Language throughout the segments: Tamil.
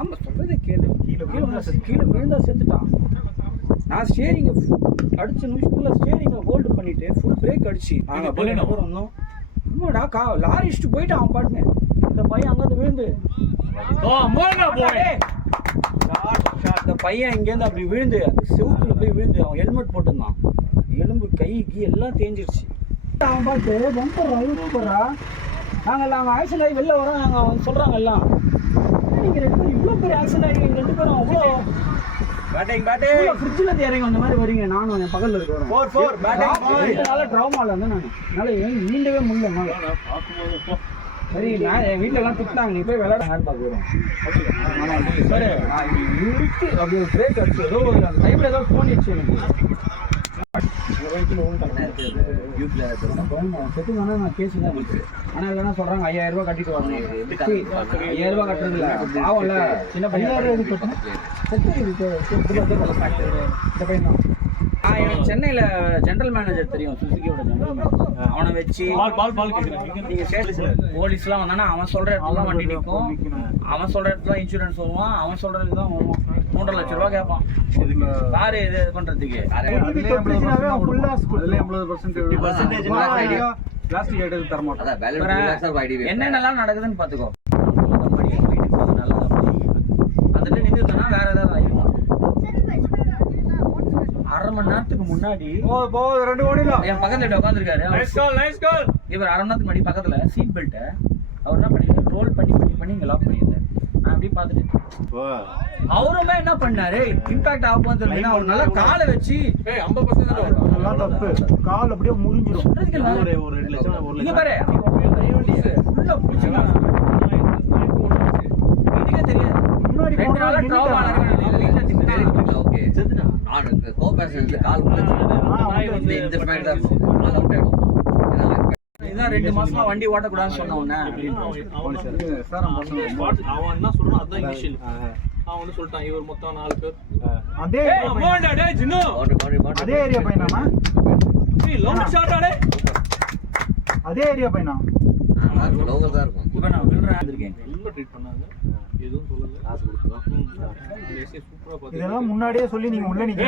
ஆமாம் சொல்கிறதே கேளு. கீழே விழுந்தா செத்துட்டான். நான் ஸ்டேரிங்கை அடிச்ச நிமிஷத்தில் ஸ்டேரிங்கை ஹோல்டு பண்ணிவிட்டு ஃபுல் பிரேக் அடிச்சு நாங்கள் போய் வந்தோம். ஆமாடா லாரி இஷ்டு போயிட்டு அவன் பாட்டுங்க. இந்த பையன் அங்கேருந்து விழுந்து இந்த பையன் இங்கேருந்து அப்படி விழுந்து அந்த செவுத்துல போய் விழுந்து அவன் ஹெல்மெட் போட்டிருந்தான். எலும்பு கை எல்லாம் தேஞ்சிருச்சு. அவன் பார்த்து பம்பர்றா நாங்கள் ஆக்சிடென்ட் ஆகி வெளில வரோம். நாங்கள் அவன் சொல்கிறாங்க எல்லாம் நீங்கள் 2 பேரும் இவ்வளோ பெரிய ஆக்சிடென்ட் ஆகி 2 பேரும் அவ்வளோ ஃப்ரிட்ஜில் இருந்து இறங்கி வந்த மாதிரி வரீங்க. நானும் என் பக்கத்தில் இருக்கிறேன். ட்ராமாவில் வந்து நான் என்னால் நீண்டவே முடியல. சரி நான் என் வீட்டிலலாம் திட்டாங்க, நீ போய் விளையாட ஹேண்ட் பார்க்க வரும். சரி நான் இழுத்து அப்படியே பிரேக் அடிச்சு ஏதோ அந்த டைமில் ஏதோ ஃபோன் அடிச்சு எனக்கு செத்துக்கான நான் கேஸ் தான் இருக்கு. ஆனால் இதெல்லாம் சொல்கிறாங்க 5000 ரூபா கட்டிட்டு வரணும். 5000 ரூபா கட்டுறது இல்லை பாவம்ல சின்ன பையன். இந்த பையன் தான் எனக்கு சென்னையில் ஜென்ரல் மேனேஜர் தெரியும், சுசுகியோட ஜென்ரல் மேனேஜர். அவனை வச்சு நீங்கள் ஸ்டேஷன் போலீஸ்லாம் வந்தானா அவன் சொல்கிற இடத்துல வண்டி நிற்கும், அவன் சொல்கிற இடத்துல இன்சூரன்ஸ் வருவான், அவன் சொல்கிறது தான் வருவான். 3.5 லட்ச ரூபா கேட்பான் காரு இது பண்ணுறதுக்கு. என்னென்னலாம் நடக்குதுன்னு பார்த்துக்கோ. அதில் நின்றுட்டோன்னா வேற ஏதாவது ஆகிடும். 1/2 மணி நேரத்துக்கு முன்னாடி என் பக்கத்துல உட்காந்துருக்காரு இவர். 1/2 மணி நேரத்துக்கு முன்னாடி பக்கத்துல சீட் பெல்ட்டை அவர் என்ன பண்ணிருக்காரு, ரோல் பண்ணி இங்க லாக் பண்ணியிருந்தாரு. நான் அப்படியே பார்த்துட்டேன். அவருமே என்ன பண்ணாரு, இம்பாக்ட் ஆக போகுது. அவர் நல்லா காலை வச்சு 50% தப்பு கால் அப்படியே முறிஞ்சிடும். பாரு வீட்டுக்கே தெரியாது. முன்னாடி 2 நாளா ட்ராவல் இதான் 2 மாசமா வண்டி ஓட்டக்கூடாதுன்னு சொன்னவன அவன் என்ன சொல்றான் அதான் இனிஷியல். அவன் வந்து சொல்லிட்டான் இவர் மொத்தம் 4 பேர் அதே ஏரியா பையனா அதே ஏரியா பையனா லோக்கல் தான் இருக்கும். இப்போ நான் வில்றேன் இருக்கேன் ரொம்ப ட்ரீட் பண்ணாங்க, எதுவும் சொல்லல, காசு கொடுத்தோம். இதெல்லாம் முன்னாடியே சொல்லி நீங்க உள்ள நிக்க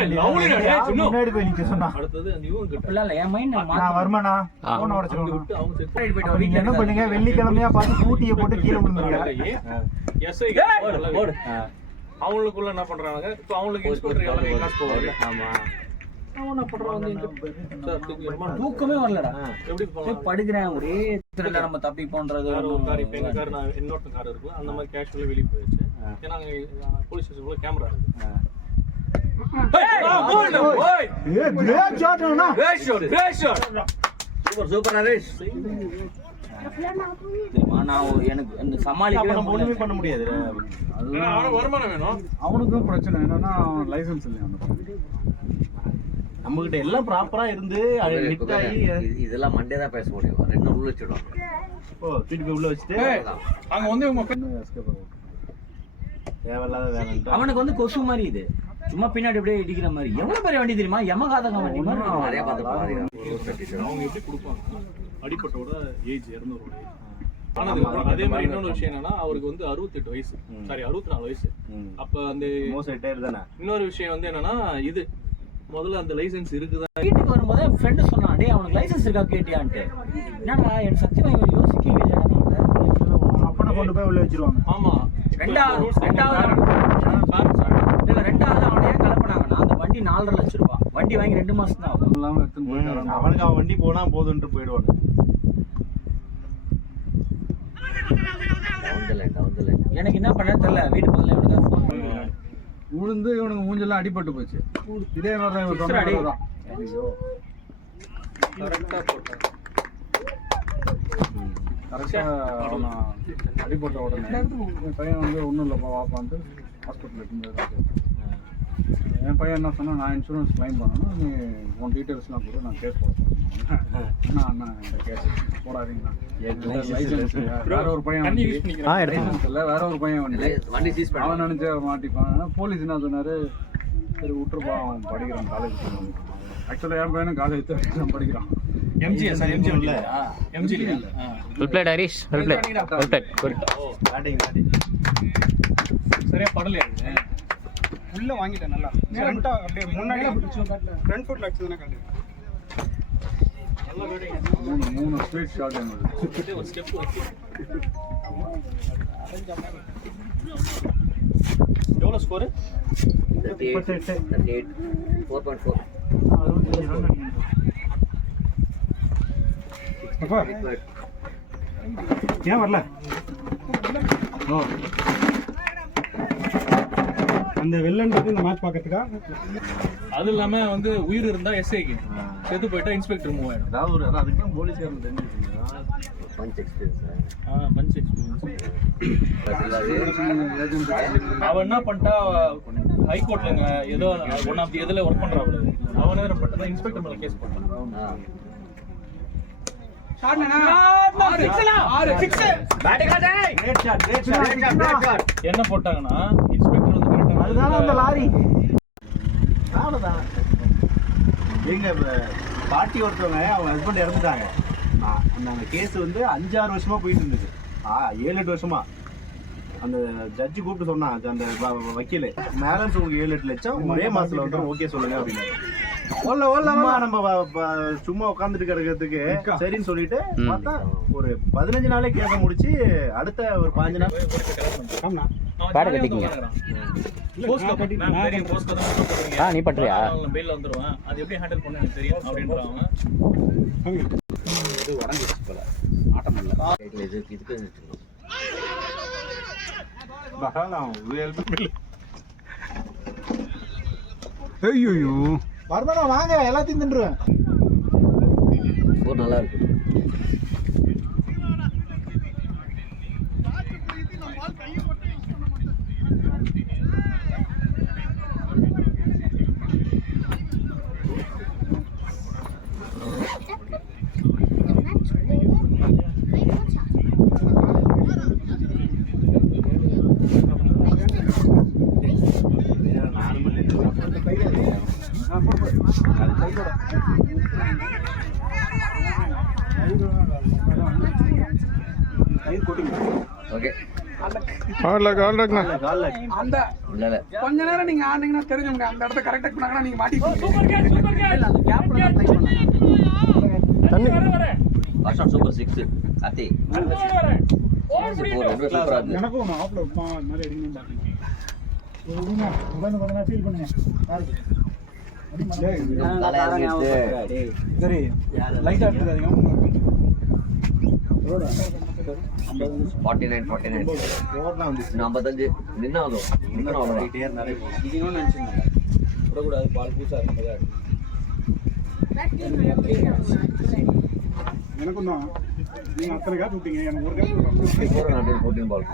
முன்னாடி போய் நிக்க சொன்னா அடுத்து நீவும் கிட்ட இல்ல என் மைண்ட் நான் வர்மனா போன் உடைச்சிரோம் விட்டு அவங்க செட் போய்ட்டு வீட்ல என்ன பண்ணுங்க, வெள்ளிக்கிழமையா பார்த்து ஸ்கூட்டியை போட்டு கீழ விழுந்துருங்க. எஸ்ஐ போடு அவங்களுக்குள்ள என்ன பண்றாங்க, இப்போ அவங்களுக்கு இன்ஸ்பெக்டர் எவ்வளவு காசு போவாங்க. ஆமா அவன பண்றான் வந்து தூக்கமே வரலடா. எப்படி படுக்கிறேன் ஒரே திருல நம்ம தப்பி போன்றது. ஒரு கார் இப்போ எங்க கார் நான் இன்னொரு கார் இருக்கு அந்த மாதிரி கேஷுவலா வெளிய போயிடுச்சு. ஏன்னா போலீஸ் ஸ்டேஷன்ல கேமரா இருக்கு. சூப்பர் நரேஷ். எனக்கு இந்த சமாளிக்கவே ஒண்ணுமே பண்ண முடியாது. அதுதான் வருமானம் வேணும். அவனுக்கும் பிரச்சனை என்னன்னா லைசன்ஸ் இல்லை. நம்ம கிட்ட எல்லாம் ப்ராப்பரா இருந்து இதெல்லாம் மண்டே தான் பேச முடியும். 2 நாள் உள்ள வச்சிடுவாங்க. ஓ தூக்கி உள்ள வச்சுட்டு அங்க வந்து தேவையில்லாத வேலை. அவனுக்கு வந்து கொசு மாதிரி இது சும்மா பின்னாடி அப்படியே இடிக்கிற மாதிரி. எவ்வளவு பெரிய வண்டி தெரியுமா, யமகாதக வண்டி மாதிரி நிறைய பார்த்து. அவங்க எப்படி கொடுப்பாங்க, அடிப்பட்டோட ஏஜ் 200 ஏஜ். ஆனா அதே மாதிரி இன்னொரு விஷயம் என்னன்னா அவருக்கு வந்து 68 வயசு, சாரி 64 வயசு. அப்ப அந்த இன்னொரு விஷயம் வந்து என்னன்னா இது முதல்ல அந்த லைசென்ஸ் இருக்குதா. வீட்டுக்கு வரும்போது என் ஃப்ரெண்டு சொன்னான், டே அவனுக்கு லைசென்ஸ் இருக்கா கேட்டியான்ட்டு. என்னடா என் சத்தியமா இவன் யோசிக்கவே இல்லை. அப்பனை கொண்டு போய் உள்ள வச்சிருவாங்க. ஆமா ரெண்டாவது அவனையே கலப்பினாங்கன்னா அந்த வண்டி 4.5 லட்சம் ரூபாய். வண்டி வாங்கி 2 மாசம் தான் ஆகும். அவனுக்கு அவன் வண்டி போனா போதுன்ட்டு போயிடுவான். எனக்கு என்ன பண்ண தெரியல. வீட்டு பக்கத்துல இவனுக்கு ஃபோன் பண்ணி உளுந்து இவனுக்கு மூஞ்செல்லாம் அடிபட்டு போச்சு. இதே மாதிரி தான் அடிபட்ட உடனே என் பையன் வந்து ஒன்றும் இல்லைப்பா வாப்பான்ட்டு ஹாஸ்பிட்டலுக்கு இருந்தது. என் பையன் என்ன சொன்னா, நான் இன்சூரன்ஸ் கிளைம் பண்ணணும், நீ உன் டீட்டெயில்ஸ்லாம் கூட நான் கேஸ் போட போகிறேன். அண்ணா இந்த கேஸ் போடாதீங்கண்ணா. லைசன்ஸ் வேற ஒரு பையன் லைசன்ஸ் இல்லை, வேற ஒரு பையன் வண்டி சீஸ் பண்ண அவன் நினைச்சு மாட்டிப்பான். போலீஸ் என்ன சொன்னாரு, சரி விட்டுருப்பா அவன் படிக்கிறான் காலேஜ். ஆக்சுவலாக என் பையனும் காலேஜ் தான் படிக்கிறான். எம்ஜிஆர் சார், எம்ஜி இல்ல, எம்ஜி இல்ல. Well plate Harish, well plate, well plate. Good batting. சரியா படலையா உள்ள வாங்கிட்டேன் நல்லா ஃப்ரண்டா அப்படியே முன்னாடி ஃப்ரண்ட் ஃபுட்ல அடிச்சதுனா காட்டு நல்லா வேடிங்க மூணு ஸ்ட்ரைட் ஷாட் எங்களுக்கு ஒரு ஸ்டெப் வச்சு எவ்வளோ ஸ்கோர் 38 4.4 அப்பா ஏன் வரல ஓ அந்த வெள்ளன்றது இந்த மேட்ச் பார்க்கறதுக்கா அது இல்லாம வந்து உயிர் இருந்தா எஸ்ஐக்கு செத்து போயிட்டா இன்ஸ்பெக்டர் மூவ் ஆயிடும் அதாவது ஒரு அதுக்கு தான் போலீஸ்காரன் தெரிஞ்சுக்கிட்டீங்க பஞ்ச் எக்ஸ்பீரியன்ஸ் பஞ்ச் எக்ஸ்பீரியன்ஸ் அவன் என்ன பண்ணிட்டா ஹைகோர்ட்லங்க ஏதோ ஒன் ஆஃப் தி எதுல ஒர்க் பண்றாங்க அவனே என்ன பண்ணிட்டா இன்ஸ்பெக்டர் மேல கேஸ் போட்டான் என்ன போட்டாங்கன்னா இன்ஸ்பெக்டர் வந்து அதுதான் அந்த லாரி அவ்வளோதான் எங்க பாட்டி ஒருத்தவங்க அவங்க ஹஸ்பண்ட் இறந்துட்டாங்க அந்த கேஸ் வந்து 5-6 வருஷமா போயிட்டு இருந்தது 7-8 வருஷமா அந்த ஜட்ஜி கூப்பிட்டு சொன்னாங்க அந்த வக்கீல் மேலன்ஸ் உங்களுக்கு 7-8 லட்சம் ஒரே மாசத்துல வந்து ஓகே சொல்லுங்க அப்படின்னு நம்ம சும்மா உட்காந்துட்டு கிடக்கிறதுக்கு சரின்னு சொல்லிட்டு பார்த்தா ஒரு 15 நாளே கேஸ முடிச்சு அடுத்த ஒரு 5 நாள் பாட கட்டிக்கீங்க நீ பண்றியா பெயில்ல வந்துருவான் அது எப்படி ஹேண்டில் பண்ண எனக்கு தெரியும் அப்படின்றாங்க இது உடஞ்சிச்சு போல ஆட்டம் பண்ணல இதுக்கு ஐயோ வரமாடா வாங்க எல்லாத்தையும் தின்றுவேன் நல்லா இருக்கு கொஞ்ச நேரம் நீங்க ஆனீங்கன்னா தெரிஞ்சுங்க அந்த இடத்த கரெக்டா பண்ணாங்கன்னா நீங்க மாட்டிப்பீங்க வருஷம் சூப்பர் 6 அத்தி எனக்கும் ஆப்ல மாதிரி அடிக்கணும் ஃபீல் பண்ணுங்க சரி லைட்டா எடுத்துக்காதீங்க 49 55 நின்னாலும் விடக்கூடாது பால் பூசா இருக்கும் எனக்கும் தான் நீங்க அத்தனை காசு விட்டீங்க எனக்கு ஒரு காசு 14 பால்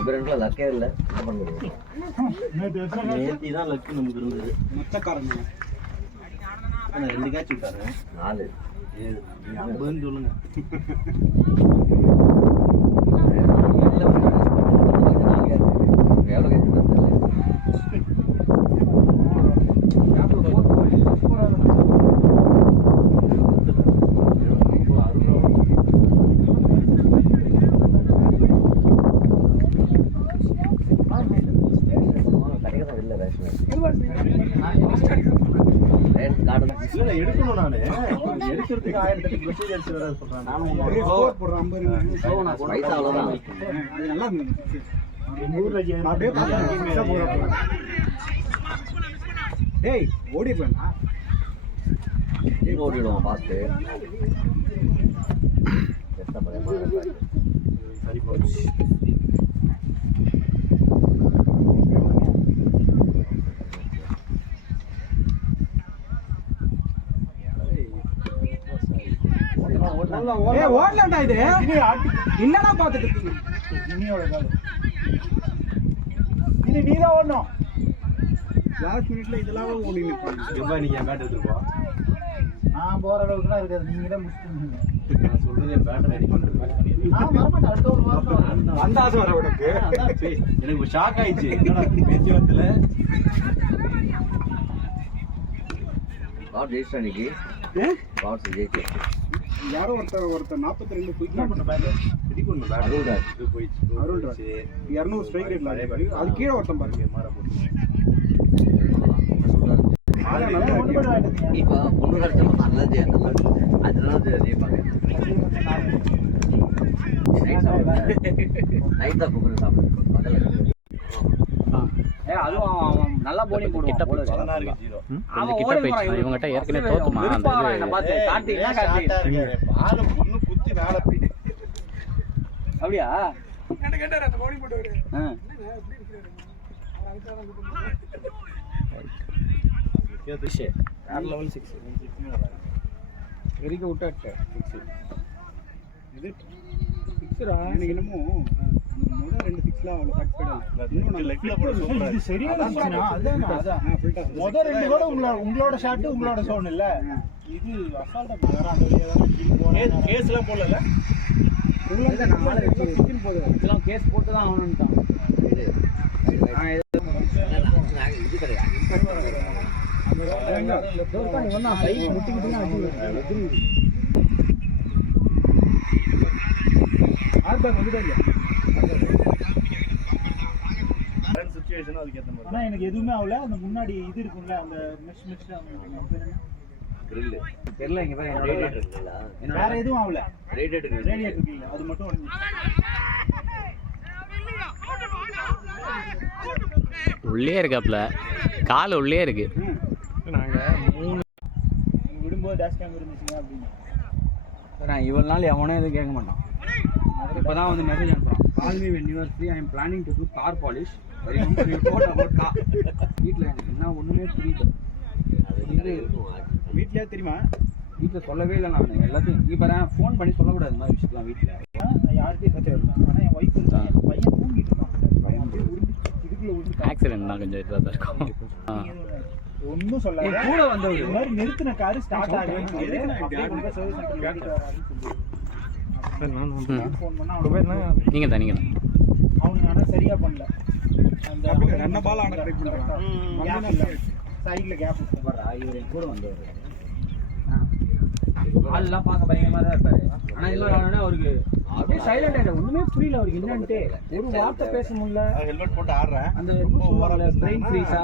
இவரெல்லாம் லக்கே இல்லை என்ன பண்ண முடியும் நேத்தி தான் லக்கு நமக்கு இருந்தது மொத்தக்காரங்க 2 கேட்ச் விட்டாரு 4 50 சொல்லுங்க எவ்வளோ இல்ல எடுக்கணும் நானு எடுக்கிறதுக்கு 1008 ப்ரொசீஜர்ஸ் வேற சொல்றேன் ஸ்கோர் போடுறேன் 50 பைசா அவ்வளோதான் அது நல்லா இருந்துச்சு எங்க ஊர்ல அப்படியே பார்த்தா போறோம் டேய் ஓடிப்பேன் ஓடிடுவோம் பார்த்து சரி போச்சு ஓடலாம்டா இது என்னடா பாத்துட்டு இருக்கீங்க இனியோட கால் இனி நீதான் ஓடணும் லாஸ்ட் மினிட்ல இதெல்லாம் ஓடி நிப்பாங்க எப்பா நீங்க பேட் எடுத்துருப்பா நான் போற அளவுக்கு தான் இருக்காது நீங்களே முடிச்சுட்டு நான் சொல்றதே பேட் ரெடி பண்ணிட்டு நான் வரமாட்டேன் அடுத்த ஒரு வாரம் அந்த ஆசை வர உனக்கு எனக்கு ஷாக் ஆயிடுச்சு என்னடா பேச்சுவார்த்தையில ஜெயிச்சிட்டா இன்னைக்கு பாட்ஸ் ஜெயிச்சு யாரோ ஒருத்தர் 42 குயிக் என்ன பண்ண பேட் அருள்ராஜ் அருள்ராஜ் 200 ஸ்ட்ரைக் ரேட்ல அது கீழே ஒருத்தன் பாருங்க இப்போ 300 அடிச்சா நல்லா அதனால ஜெயிப்பாங்க நைட் தான் பொங்கல் சாப்பிடுவோம் முதல்ல அதுவும் அவன் நல்லா போலிங் போடுவான் கிட்ட போயிடுச்சு இவங்ககிட்ட ஏற்கனவே தோத்துமா அந்த அப்படியா வெறிக்க விட்டாட்ட இது சிக்ஸரா எனக்கு என்னமோ முதல் 2 சிக்ஸ்லாம் அவ்வளோ சாட்டிஸ்ஃபைட் இது சரியான விஷயம். அதான் முதல் 2 கூட உங்களோட ஷாட் உங்களோட சோன் இல்ல. இது அசால்ட்டா வேற அந்த வழியா தான் கேஸ்லாம் போடல இதெல்லாம் கேஸ் போட்டு தான் ஆகணும்ட்டான். இது கிடையாது ஆனா எனக்கு எதுவுமே ஆகல. அந்த முன்னாடி இது இருக்கும்ல அந்த மெஷ் கிரில் தெரியல இங்க பாரு ரேடியேட்டர் இருக்குல்ல வேற எதுவும் ஆகல. ரேடியேட்டர் ரேடியேட்டர் இல்ல அது மட்டும் உடைஞ்சு. உள்ளே இருக்காப்ல கால் உள்ளே இருக்கு. நாங்க 3 விடும்போது டேஷ் கேம் இருந்துச்சுங்க அப்படின்னு இவ்வளவு நாள் எவனே எதுவும் கேட்க மாட்டான். இப்பதான் வந்து மெசேஜ் அனுப்புறான். Call me when you are free I am planning to do car polish. report about car. வீட்ல எனக்கு என்ன ஒண்ணுமே புரியல. வீட்லயே தெரியுமா? வீட்ல சொல்லவே இல்லை. நான் எல்லாத்தையும் நீ பாரு ஃபோன் பண்ணி சொல்லக்கூடாது மாதிரி விஷயத்தெல்லாம் வீட்டில். யாருக்கும் தெரியல. ஆனா என் ஒய்ஃப் பையன் தூங்கிட்டு இருக்கான். பையன் அப்படியே இதுக்குள்ள உள்ள ஆக்சிடென்ட் தான் கொஞ்சம் இதாக தான் இருக்கும். ஒன்னும் சொல்லாத. கூட வந்தவர் இந்த மாதிரி நிறுத்தின கார் ஸ்டார்ட் ஆகுது. ஃபோன் பண்ணா நீங்கள் தான் அவனுக்கு ஆனா சரியா பண்ணல. அந்த ரன்ன பால் ஆன ட்ரை பண்றான். கேப் இல்ல. சைடுல கேப் வர்றா இவர் கூட வந்தவர். ஆள்லாம் பார்க்க பயங்கரமா தான் இருப்பாரு. ஆனா இன்னொரு அவருக்கு அப்படியே சைலண்ட் ஆயிட்ட. ஒண்ணுமே புரியல அவருக்கு என்னன்ட்டு. ஒரு வார்த்தை பேச முடியல. ஹெல்மெட் போட்டு ஆடுறேன் அந்த பிரெயின் ஃப்ரீஸா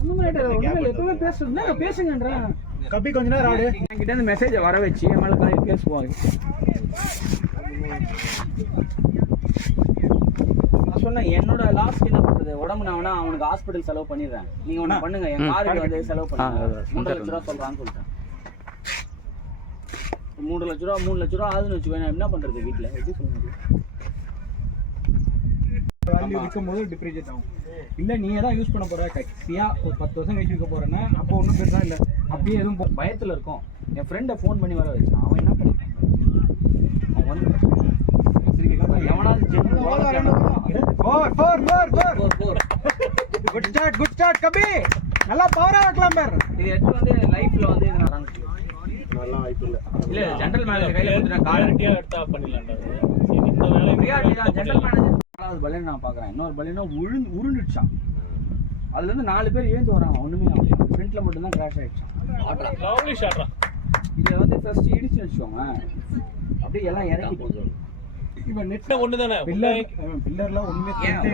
அந்த மாதிரி எப்பவுமே பேசுறதுன்னா பேசுங்கன்றேன். கபி கொஞ்ச நேரம் ஆடு. என்கிட்ட இருந்து மெசேஜை வர வச்சு என் மேல காய் பேசுவாங்க. நான் சொன்னேன் என்னோட லாஸ்ட் என்ன பண்றது உடம்பு நான் வேணா அவனுக்கு ஹாஸ்பிட்டல் செலவு பண்ணிடுறேன். நீங்க ஒண்ணு பண்ணுங்க என் காருக்கு வந்து செலவு பண்ணுங்க. 3 லட்ச ரூபா சொல்றான்னு சொல்லிட்டேன். 3 லட்ச ரூபா 3 லட்ச ரூபா ஆகுதுன்னு வச்சுக்கோ. நான் என்ன பண்றது வீட்டுல எப்படி சொல்ல முடியும்? வேல்யூ இருக்கும்போது டிப்ரிஷியேட் ஆகும். இல்லை நீங்கள் தான் யூஸ் பண்ண போகிற கட்சியாக ஒரு 10 வருஷம் கழிச்சு வைக்க போகிறேன்னா அப்போ ஒன்றும் பெருசா இல்லை. அப்படியே எதுவும் பயத்தில் இருக்கும். என் ஃப்ரெண்டை ஃபோன் பண்ணி வர வச்சான். அவன் என்ன பண்ணிட்டான்? அவன் வந்து எவனாவது குட் ஸ்டார்ட் கபி நல்லா பவராக வைக்கலாம் பேர். இது எடுத்து வந்து லைஃப்ல வந்து இது நான் நல்லா வாய்ப்பு இல்லை. இல்ல ஜெனரல் மேனேஜர் கையில கொடுத்து நான் காலட்டியா எடுத்தா பண்ணிடலாம்டா. இந்த வேலை பிரியாட்டி தான் ஜெனரல் மேனேஜர். 4வது பலன் நான் பார்க்குறேன். இன்னொரு பலனா உருண்டுடுச்சான். அதுலேருந்து 4 பேர் ஏந்து வராங்க. ஒன்றுமே ஃப்ரண்ட்ல மட்டும்தான் கிராஷ் ஆகிடுச்சான். லவ்லி ஷாட்ரா. இதில் வந்து ஃபர்ஸ்ட் இடிச்சு வச்சுக்கோங்க. அப்படியே எல்லாம் இறக்கி போதும். இவன் நெட் ஒன்று தானே பில்லர்லாம் ஒன்றுமே கிடையாது.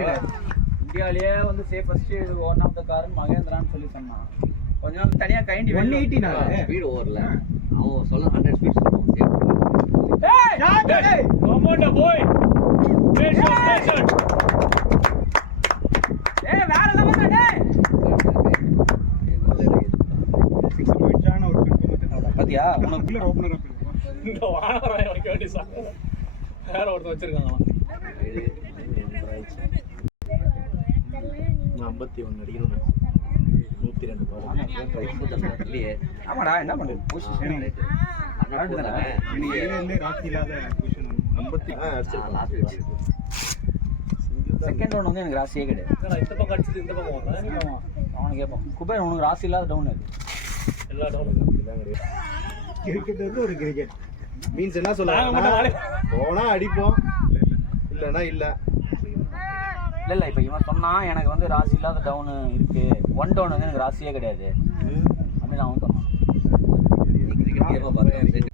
இந்தியாவிலேயே வந்து safest one of the car மகேந்திரான்னு சொல்லி சொன்னான். கொஞ்ச நாள் தனியாக கைண்டி 180 ஸ்பீடு ஓவரில் அவன் சொல்ல 100 ஸ்பீட் சொல்லுவான். போய் வேற லெவல் தானே. பாத்தியா உனக்கு பில்லர் ஓப்பனர் இந்த வாழறான் வைக்க வேண்டிய சார் வேற ஒருத்தர் வச்சிருக்காங்க. 51 அடிக்கணும். 102 இல்லையே ஆமாடா என்ன பண்ணுறது பொசிஷன் ராசி இல்லாத பொசிஷன் 50 செகண்ட் ரவுண்ட் வந்து எனக்கு ராசியே கிடையாது. இந்த பக்கம் அடிச்சது இந்த பக்கம் வந்தேன். அவனுக்கு கேட்பான் குபேர் உனக்கு ராசி இல்லாத டவுன் அது எல்லா டவுனும் கிரிக்கெட் வந்து ஒரு கிரிக்கெட் மீன்ஸ் என்ன சொல்லுவாங்க? போனா அடிப்போம் இல்லைன்னா இல்லை. இல்லை இப்போ இவன் சொன்னான் எனக்கு வந்து ராசி இல்லாத டவுனு இருக்கு. 1 டவுன் வந்து எனக்கு ராசியே கிடையாது அப்படின்னு அவன் சொன்னான். கேமா பார்த்தேன்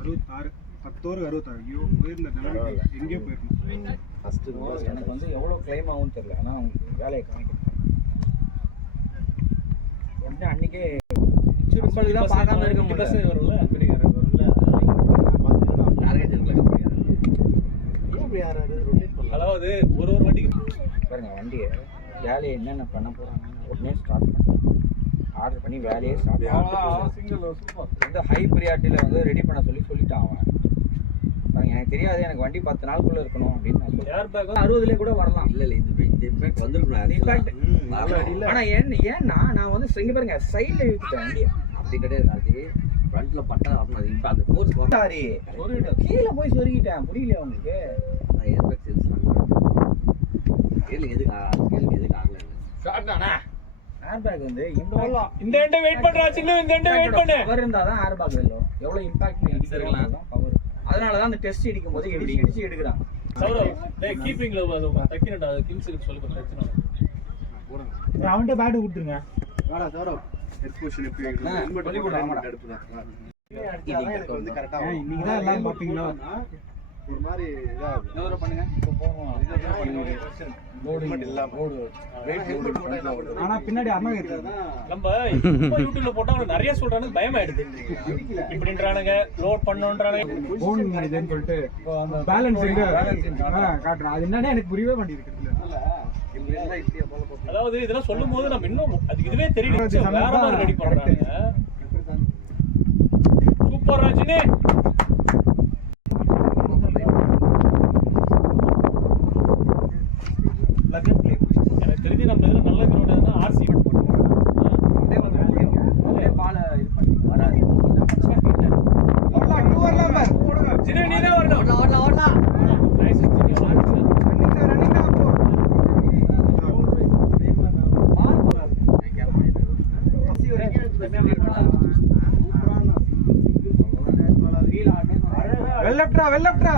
66 10 ஓவர் 66. ஐயோ போயிருந்த நிலைமைக்கு எங்கேயோ போயிருந்தோம். எனக்கு வந்து எவ்வளோ கிளைம் ஆகும்னு தெரியல. ஆனால் அவங்களுக்கு வேலையை காமிக்கணும். உடனே அன்னைக்கே நம்மளுக்கு தான் பார்க்காம இருக்க முடியல. வரும்ல அதாவது ஒரு வண்டிக்கு பாருங்க வண்டியை வேலையை என்னென்ன பண்ண போகிறாங்கன்னு உடனே ஸ்டார்ட் பண்ணி ஆர்டர் பண்ணி வேலையே ஸ்டார்ட் வந்து ஹை ப்ரியாரிட்டியில் வந்து ரெடி பண்ண சொல்லிட்டான் அவன். பாருங்க எனக்கு தெரியாது, எனக்கு வண்டி 10 நாளுக்குள்ளே இருக்கணும் அப்படின்னு நான் சொல்லுவேன். ஏர் பேக் 60 கூட வரலாம். இல்ல இந்த இம்பாக்ட் வந்திருக்கணும் இன்ஃபேக்ட் ஆனால் ஏன்னா நான் வந்து இங்கே பாருங்க சைடில் இழுத்துட்டேன் வண்டியை. அப்படி கிடையாது அது ஃப்ரண்ட்ல பட்டா அப்ப அது இம்பாக்ட் ஃபோர்ஸ் சாரி கீழே போய் சொருகிட்டேன். புரியல உங்களுக்கு? ஏர்பேக் சேல்ஸ் கேளுங்க எதுக்கு ஆகல ஏர் பேக் வந்து இந்த எண்டை வெயிட் பண்றா சின்ன இந்த எண்டை வெயிட் பண்ணு பவர் இருந்தால் தான் ஏர் பேக் வெல்லும். எவ்வளோ இம்பாக்ட் இடிச்சிருக்கலாம் பவர். அதனால தான் அந்த டெஸ்ட் இடிக்கும் போது இடிச்சு எடுக்கிறாங்க. சௌரவ் டேய் கீப்பிங்ல தக்கினடா கிங்ஸ்க்கு சொல்லி பிரச்சனை அவன்கிட்ட பேட் கொடுத்துருங்க. இன்னைக்கு தான் எல்லாரும் பார்ப்பீங்களா? ஒரு மாதிரி பண்ணுங்க. ஆனா பின்னாடி அம்மா இருக்காது. நம்ம யூடியூப்ல போட்டா அவனுக்கு நிறைய சொல்றானு பயமாயிடுது. இப்படின்றானுங்க லோட் பண்ணணும்ன்றானுங்க. போன் இதுன்னு சொல்லிட்டு பேலன்ஸ் எங்க காட்டுறான். அது என்னன்னு எனக்கு புரியவே மாட்டேங்குது. அதாவது இதெல்லாம் சொல்லும் போது நம்ம இன்னும் அதுக்கு இதுவே தெரியல. வேற மாதிரி ரெடி பண்றாங்க. சூப்பர் ராஜினி. எனக்கு தெரிஞ்சு நம்ம இதுல நல்ல கிரவுண்ட் எதுனா ஆர்சி சின்ன நீதான் வரணும். நைஸ் வெள்ளப்டா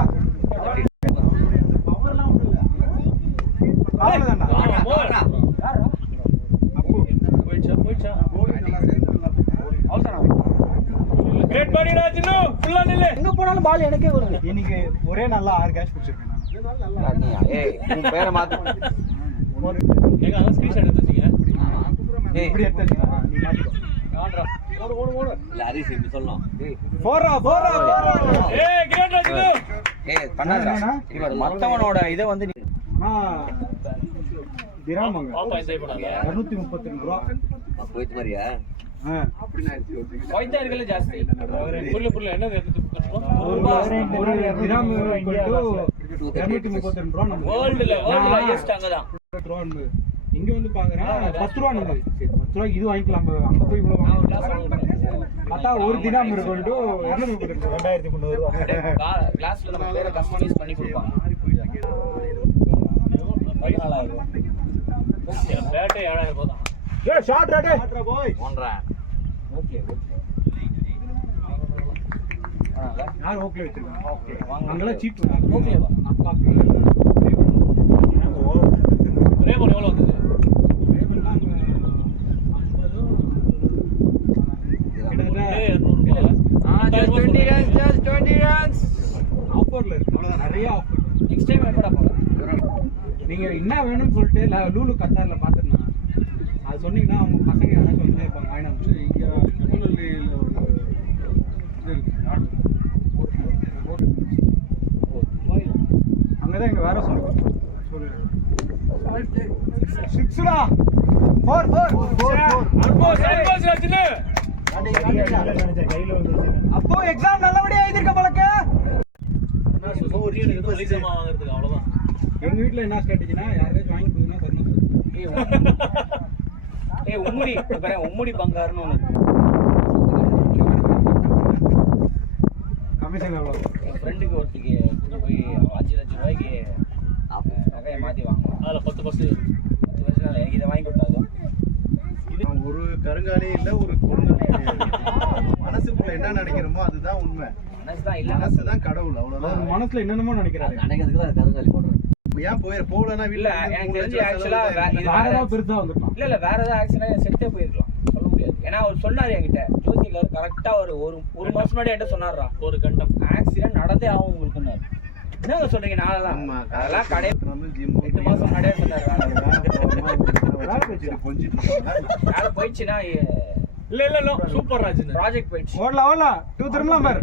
கிரேட் பாடி ராஜினு ஃபுல்லா நில்லு. எங்க போனாலும் பால் எனக்கே வருது. இன்னைக்கு ஒரே நல்லா 6 கேட்ச் பிடிச்சிருக்கேன் நான். ஏய் உன் பேரை மாத்து. எங்க அங்க ஸ்கிரீன்ஷாட் எடுத்து வச்சீங்க. ஏய் இப்படி எடுத்து நீ மாத்திக்கோ. ஆட்ரா ஓடு இல்ல ஹரிஸ் இப்படி சொல்லணும் போறா ஏய் கிரேட் ராஜினு. ஏய் பண்ணாதடா. இவர் மத்தவனோட இத வந்து திராமங்க பாப்பா என்ஜாய் பண்ணாங்க. 232 ரூபா. போயிட்டு மாதிரியா வைத்தார்களே ஜாஸ்தி. புள்ள என்ன எடுத்து ஒரு திராம் 232 ரூபா. நம்ம வேர்ல்ட்ல ஹையஸ்ட் அங்கதான். இங்க வந்து பாக்குறேன் 10 ரூபா நம்ம. சரி 10 ரூபாய்க்கு இது வாங்கிக்கலாம். அங்க போய் இவ்வளவு பார்த்தா ஒரு தினம் இருக்கும் 2300 ரூபா. கிளாஸ்ல நம்ம பேரை கஸ்டமைஸ் பண்ணி கொடுப்பாங்க. 14000 பேட்டை 7000 ரூபாய் தான். ஏய் ஷாட் ரேட் போன்றேன் ஓகே யார் ஓகே வச்சிருக்காங்க? ஓகே அங்கலாம் சீப் ஓகே வா. அப்பா ஒரே போல எவ்வளவு வந்தது? ஆஃபர்ல இருக்கு. நிறைய ஆஃபர். நெக்ஸ்ட் டைம் எப்படா போறோம்? நீங்க என்ன வேணும்னு சொல்லிட்டு லூலு கத்தார்ல பாத்துருந்தேன். அது சொன்னீங்கன்னா அவங்க பசங்க யாராச்சும் வந்து இருப்பாங்க. வாங்கினா அங்கதான் எங்க வேற சொல்லுங்க. சிக்ஸ்டா 4 அல்போஸ் ராஜினு. அப்போ எக்ஸாம் நல்லபடியா எழுதிருக்க போலக்கு. என்ன சுசோரி எடுத்து எக்ஸாம் வாங்குறதுக்கு அவ்வளவுதான். எங்க வீட்ல என்ன ஸ்ட்ராட்டஜினா யாராச்சும் வாங்கி கொடுத்தா தரணும். ஏய் உம்முடி பாரு உம்முடி பங்காருன்னு ஒன்னு இருக்கு. கமிஷன் எவ்வளவு? என் ஃப்ரெண்டுக்கு ஒருத்திக்கு கூட்டு போய் 5 லட்சம் ரூபாய்க்கு நகையை மாற்றி வாங்குவோம். அதில் 10% 10 வருஷம் எனக்கு இதை வாங்கி கொடுத்தாலும் ஒரு கருங்காலி இல்ல ஒரு மனசுக்குள்ள என்ன நினைக்கிறோமோ அதுதான் உண்மை. மனசு தான் இல்லை. மனசுதான் கடவுள். அவ்வளவுதான். மனசுல என்னென்னமோ நினைக்கிறாரு. நினைக்கிறதுக்கு தான் கருங்காலி போடுறேன். ஏன் போகலன்னா இல்ல எனக்கு தெரிஞ்சு ஆக்சுவலா வேற ஏதாவது பெருசா வந்துருக்கலாம். இல்ல வேற ஏதாவது ஆக்சுவலா செட்டே போயிருக்கலாம், சொல்ல முடியாது. ஏன்னா அவர் சொன்னாரு என்கிட்ட, ஜோசியர் கரெக்டா ஒரு மாசம் முன்னாடி என்கிட்ட சொன்னாரா, ஒரு கண்டம் ஆக்சிடென்ட் நடந்தே ஆகும் உங்களுக்குன்னாரு. என்னங்க சொல்றீங்க? நாளெல்லாம் அதெல்லாம் கடை 8 மாசம் முன்னாடியே சொன்னாரு. வேலை போயிடுச்சுன்னா இல்ல சூப்பர் ராஜ் ப்ராஜெக்ட் போயிடுச்சு. ஓடலாம் 2 திரும்பலாம் பாரு.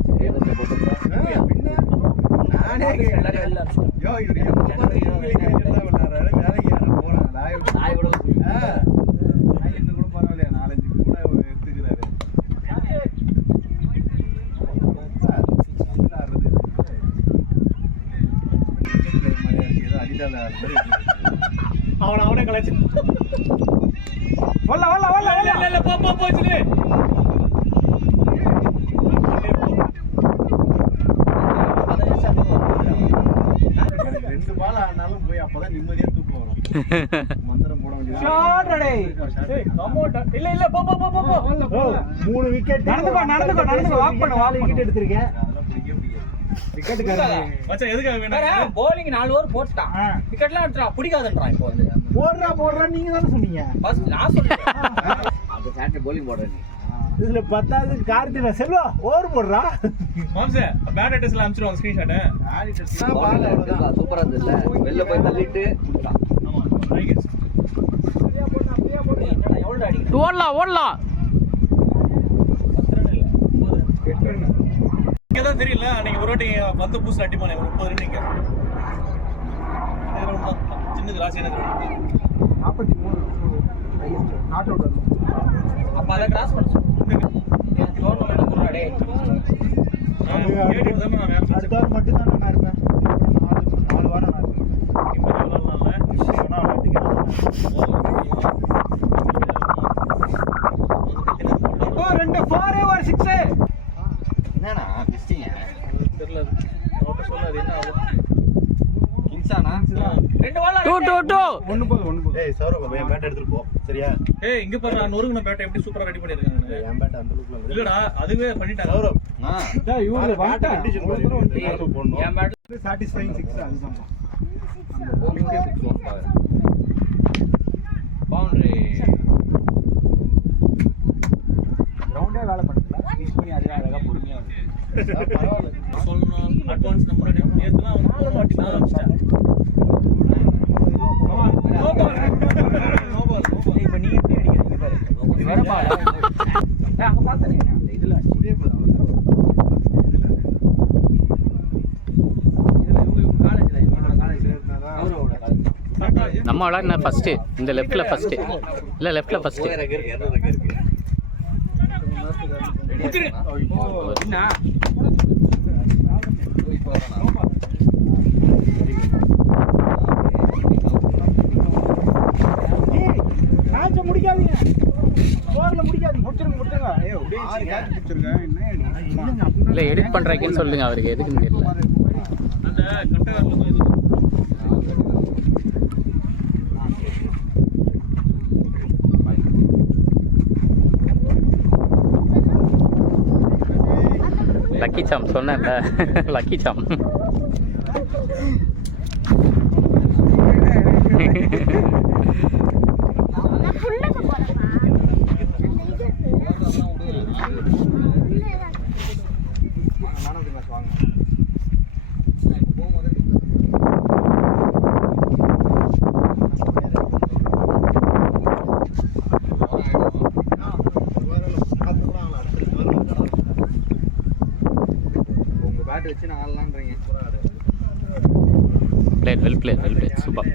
நானே எல்லாரும் வெளில நாய் கூட பரவாயில்லையா 4-5 கூட எடுத்துக்கிறாரு. அவனே கலாச்சு. ஓடலாம் போச்சுலே. ரெண்டு பால் ஆனாலும் போய் அப்பதான் நிம்மதியா தூக்கம் வரும். மந்திரம் போட வேண்டியது. இல்ல போ 3 விக்கெட் நடந்துக்கோ வாக் பண்ணு. 4 விக்கெட் எடுத்திருக்கேன். அதெல்லாம் பிடிக்கவே பிடிக்காது. மச்சான் எதுக்காக வேணும்? bowling 4 ஓவர் போட்டான், விக்கெட்லாம் எடுத்துறான், பிடிக்காதுன்றான். இப்போ வந்து போடுறா நீங்க தானே சொன்னீங்க. ஃபர்ஸ்ட் நான் சொல்றேன் அந்த சாட்டை bowling போடுற நீ. இதுல 10வது கார்த்திகா செல்வா ஓவர் போடுறா. மாம்சே பேட் அட்டஸ்ல அனுப்பிச்சிடுவாங்க ஸ்கிரீன்ஷாட். சூப்பரா இருந்ததுல வெளில போய் தள்ளிட்டு கொடுத்தான். ஆமா ரைட். என்னடா எவ்வளவு அடிக்குது? ஓடலாம் இங்கதான் தெரியல, அன்னைக்கு ஒரு வாட்டி வந்து பூசு அடிப்பானே 30 ரன். நீங்க சின்னது ராசி எனக்கு 43 நாட் அவுட் ஆகும். அப்ப அத கிராஸ் பண்ணு. எனக்கு தோணல என்ன போறா டேய். அடுத்த வாரம் மட்டும் தான் நான் இருப்பேன். 4 வாரம் நான் இருப்பேன். சொன்னா விளையாட்டுக்கு ஓ 2 4 ஓவர் 6. என்னண்ணா பிஸ்டிங்க தெரியல. அவட்ட சொல்லாது என்ன ஆகும். கிங்ஸானா 2 பால் 2 1 போது. ஏய் சௌரவ் என் பேட் எடுத்துட்டு போ சரியா. ஏய் இங்க பாரு, நான் நொறுங்குன பேட்டை எப்படி சூப்பரா ரெடி பண்ணிருக்காங்க. என் பேட் அந்த அளவுக்கு இல்ல. இல்லடா அதுவே பண்ணிட்டாங்க. சௌரவ் டேய் இவரு வாட்டா கண்டிஷன் போடணும். என் பேட் சாட்டிஸ்ஃபைங் 6 அதுதான். bowling-ஏ fix one பாரு. Boundary. ரவுண்டே வேலை பண்ணல. ஃபினிஷ் பண்ணி அதே அழகா பொறுமையா வந்து. பரவாயில்ல. சொல்லணும் அட்வான்ஸ் நம்ம நேத்துலாம் வந்து போக மாட்டேன் நான் அனுப்பிச்சிட்டேன். No ball. இப்போ நீ எப்படி அடிக்கிறீங்க பாரு. இது வர பால். அங்க பார்த்தனே அந்த இதுல இதே போல இவங்க காலேஜ்ல இவங்க காலேஜ்ல அவரோட காலேஜ். நம்ம விளாட்ன ஃபர்ஸ்ட் இந்த லெஃப்ட்ல ஃபர்ஸ்ட் இல்ல லெஃப்ட்ல ஃபர்ஸ்ட். போய் ரெக்க இருக்கு, எந்த ரெக்க இருக்கு. என்ன மேட்சை முடிக்காதீங்க. ஓவர்ல முடிக்காதீங்க. முடிச்சிருங்க. ஏய் அப்படியே 6 கேட்ச் பிடிச்சிருங்க. என்ன இல்ல எடிட் பண்றீங்கன்னு சொல்லுங்க, அவருக்கு எதுக்குன்னு தெரியல. அந்த கட்டகாரல இது லக்கி சாம் சொன்னேன்ல லக்கி சாம். உங்க பேட் வச்சு நான் ஆடலான்றீங்க. Well play super.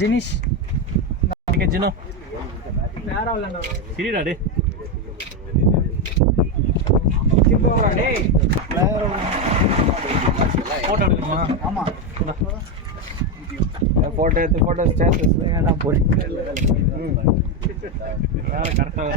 ஜெனிஷ் இங்க ஜினோ சரிடா டே. டேய் போட்டோ எடுக்கணுமா? ஆமா போட்டோ எடுத்து போட்டோ ஸ்டேட்டஸ் போடுங்க. கரெக்டாக